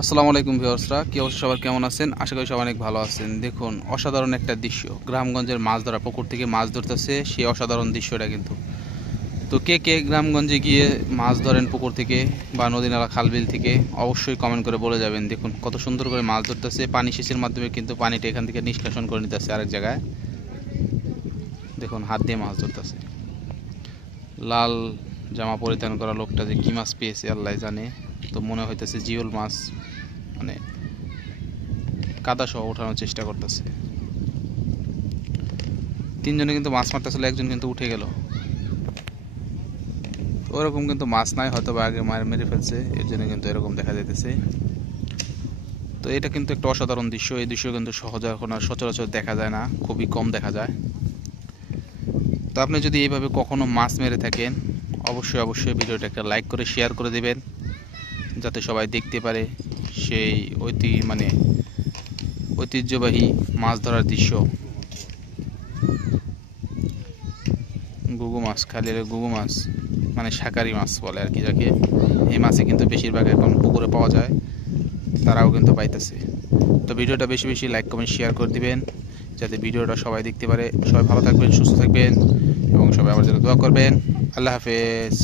আসসালামু আলাইকুম ভিউয়ার্সরা, কি অবস্থা? সবার কেমন আছেন? আশা করি সবাই অনেক ভালো আছেন। দেখুন, অসাধারণ একটা দৃশ্য, গ্রামগঞ্জের মাছ ধরা, পুকুর থেকে মাছ ধরতেছে সেই অসাধারণ দৃশ্যটা কিন্তু। তো কে কে গ্রামগঞ্জে গিয়ে মাছ ধরেন পুকুর থেকে বা নদী নালা খালবিল থেকে, অবশ্যই কমেন্ট করে বলে যাবেন। দেখুন কত সুন্দর করে মাছ ধরতেছে, পানি সেচের মাধ্যমে কিন্তু পানিটা এখান থেকে নিষ্কাশন করে নিতেছে আরেক জায়গায়। দেখুন হাত দিয়ে মাছ ধরতেছে। লাল জামা পরিধান করা লোকটা যে কি মাছ পেয়েছে আল্লাহ জানে। তো মনে হইতেছে জিওল মাছ, মানে কাদা সহ ওঠানোর চেষ্টা করতেছে। তিনজনে কিন্তু মাছ মারতেছিল, একজন কিন্তু উঠে গেল। ওরকম কিন্তু মাছ নাই, হয়তো বা আগে মার মেরে ফেলছে, এর জন্য কিন্তু এরকম দেখা যাইতেছে। তো এটা কিন্তু একটা অসাধারণ দৃশ্য। এই দৃশ্য কিন্তু সহজে এখন আর সচরাচর দেখা যায় না, খুবই কম দেখা যায়। তো আপনি যদি এইভাবে কখনো মাছ মেরে থাকেন, অবশ্যই অবশ্যই ভিডিওটা একটা লাইক করে শেয়ার করে দেবেন, যাতে সবাই দেখতে পারে সেই ঐতিহ্যবাহী মাছ ধরার দৃশ্য। গুগু মাছ, খালের গুগু মাছ, মানে শাকারি মাছ বলে আর কি যাকে। এই মাছে কিন্তু বেশিরভাগ এখন পুকুরে পাওয়া যায়, তারাও কিন্তু পাইতেছে। তো ভিডিওটা বেশি বেশি লাইক কমেন্ট শেয়ার করে দিবেন, যাতে ভিডিওটা সবাই দেখতে পারে। সবাই ভালো থাকবেন, সুস্থ থাকবেন এবং সবাই আমার জন্য দোয়া করবেন। আল্লাহ হাফেজ।